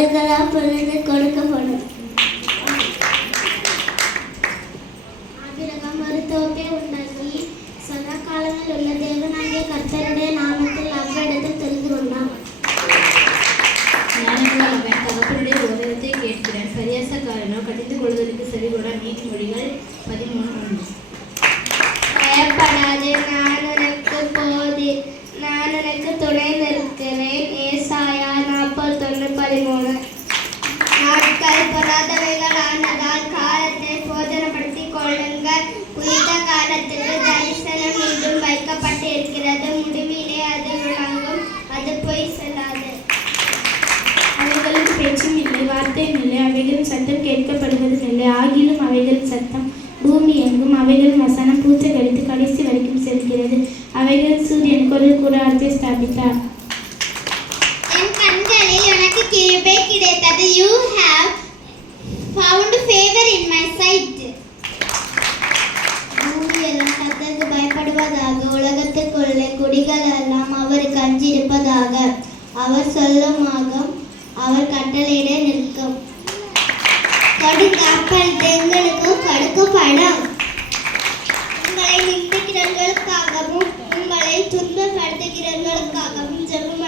வருகிறா பொழுது கொடுக்கப்படும். ஆபிரகாம் ஒரு தோப்பை உண்டாக்கி சதா காலங்களில் உள்ள தேவனாகிய கர்த்தருடைய நாமத்தில் அவ்விடத்தில் தெரிந்து கொண்டான். ஞானமுள்ள அவன் தகப்பனுடைய போதகத்தை கேட்கிறான், பரியாசக்காரனோ கடிந்து கொள்வதற்கு செவிகொட. நீதிமொழிகள் 13:1. பயப்படாதே, நான் உனக்கு துணை நிற்கிறேன். ஏசாயா 41:13. நாட்கள் பொறாதவைகள் ஆனதால் காலத்தை போஜனப்படுத்திக் கொள்ளுங்கள். குறித்த காலத்துக்கு தரிசனம் மீண்டும் வைக்கப்பட்டு இருக்கிறது. முடிவிலே அது விளங்கும், அது பொய் சொல்லாது. அவைகளுக்கு பேச்சும் இல்லை, வார்த்தையும் இல்லை, அவைகளின் சத்தம் கேட்கப்படுவதும் இல்லை. ஆகிலும் அவைகளின் சத்தம் பூமி எங்கும், அவைகளின் வசனம் பூச்சை கடித்து கடைசி வரைக்கும் செல்கிறது. அவைகள் சூரியன் குரல் கூடாரத்தை ஸ்தாபித்தார். என் கண்களில் உனக்கு கிருபை கிடைத்தது. You have found favor in my sight. பூமி எல்லாம் கர்த்தருக்கு பயப்படுவதாக, உலகத்துக்குள்ளே குடிகள் எல்லாம் அவருக்கு அஞ்சிருப்பதாக. அவர் சொல்லுமாகும், அவர் கட்டளையிட நிற்கும். கொடுக்கப்பல் எங்களுக்கும் கொடுக்கப்படும். உங்களை நிந்திக்கிறவர்களுக்காகவும் உங்களை துன்பப்படுத்துகிறவர்களுக்காகவும் ஜெபம்